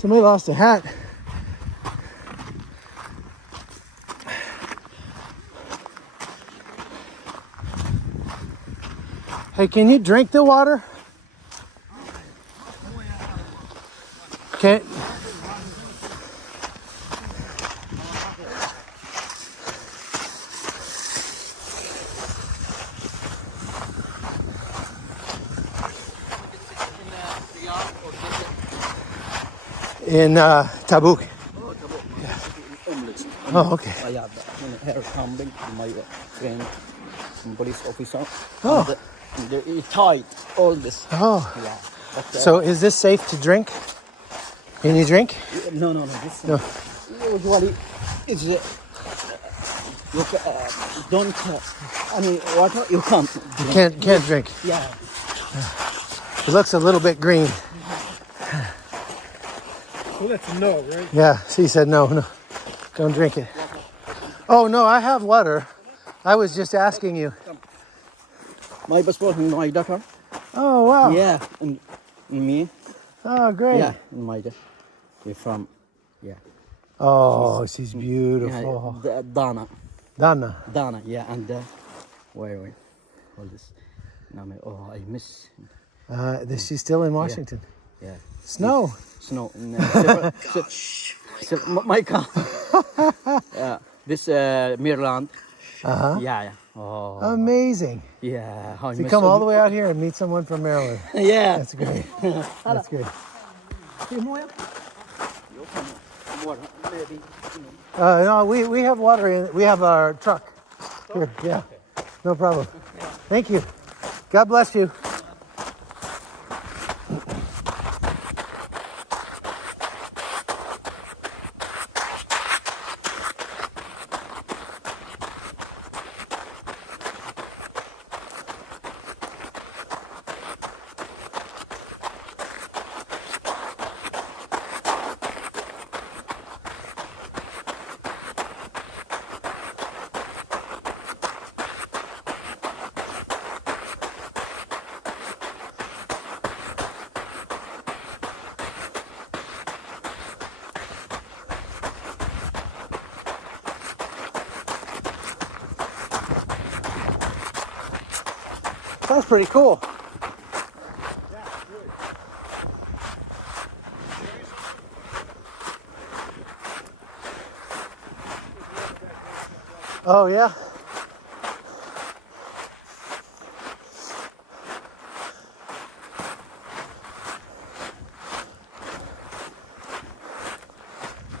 Somebody lost a hat. Hey, can you drink the water? Can't. In Tabuk. Oh, okay. I have hair combing to my friend, police officer. Oh. And they tied all this. Oh. Yeah. But, So is this safe to drink? Can you drink? No. This No. usually is you don't. Any water you can't. Drink. Can't drink. Yeah. It looks a little bit green. Well, that's a no, right? Yeah. She said no. Don't drink it. Oh no, I have water. I was just asking you. My passport and my daughter. Oh wow. Yeah, and me. Oh great. Yeah, and my daughter. We're from. Yeah. Oh, she's beautiful. Yeah, Dana. Dana. Yeah, and wait, all this. Oh, I miss. She's still in Washington. Yeah. Snow. Snow. So my car. Yeah. This Maryland. Yeah. Oh. Amazing. Yeah. So you come all the way out here and meet someone from Maryland. Yeah. That's great. That's great. No, we have water in. We have our truck. Here, yeah. No problem. Thank you. God bless you. That's pretty cool. Oh yeah.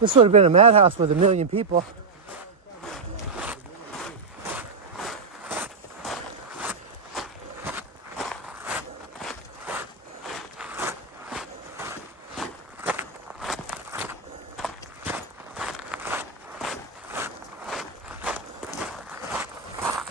This would have been a madhouse with 1 million people.